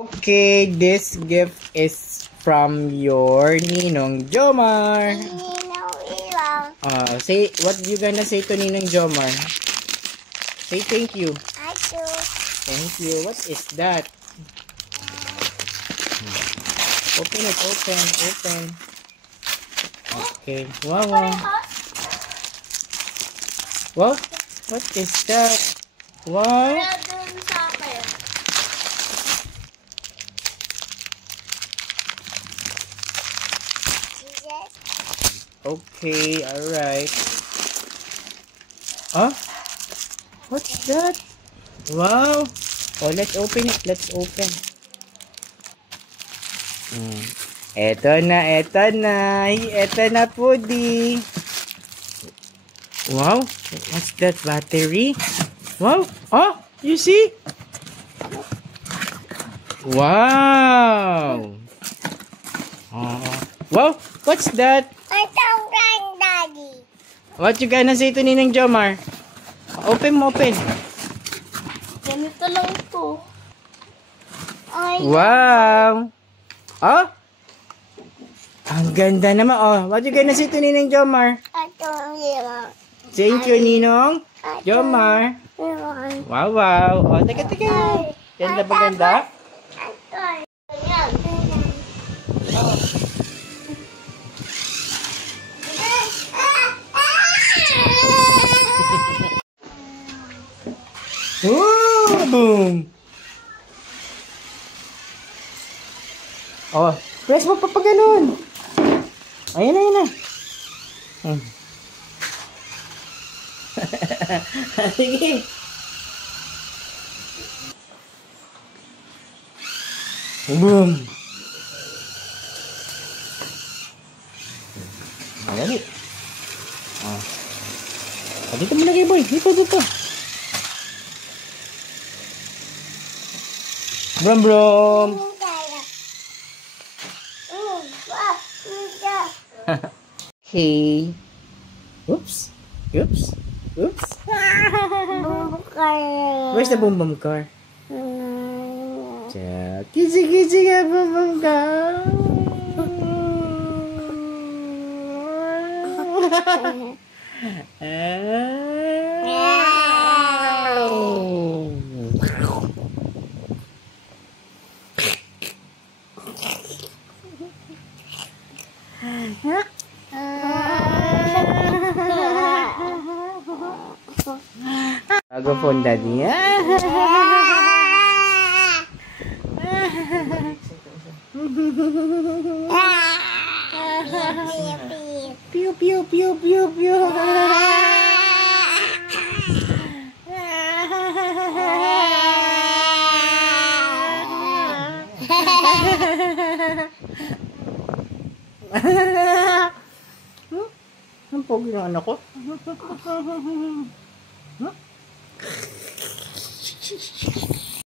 Okay, this gift is from your Ninong Jomar. Say what you gonna say to Ninong Jomar? Say thank you. Thank you. What is that? Open it. Open. Okay. Wow. Wow. What is that? Wow. Okay, alright. Huh? What's that? Wow. Oh, let's open it. Let's open. Eto na. Eto na, Pudi. Wow. What's that? Battery? Wow. Oh, you see? Wow. Wow. What's that? Daddy. What you gonna say to Ninang Jomar? Open mo, open. Ganito lang to. Wow. Oh? Ang ganda naman. Oh, what you gonna say to Ninang Jomar? Thank you, Ninong Jomar. Wow. Oh, teka. Ganda ba ganda? Oh, boom. Oh, press mo pa ganun. Ayan na. Sige. Boom. Ayan. Dito mo lagay, boy. Dito. Brum. Okay. Oops. Where's the boom car? Kisi ka boom car. Phone daddy. Pew. Ang pogi ng anak ko. Huh?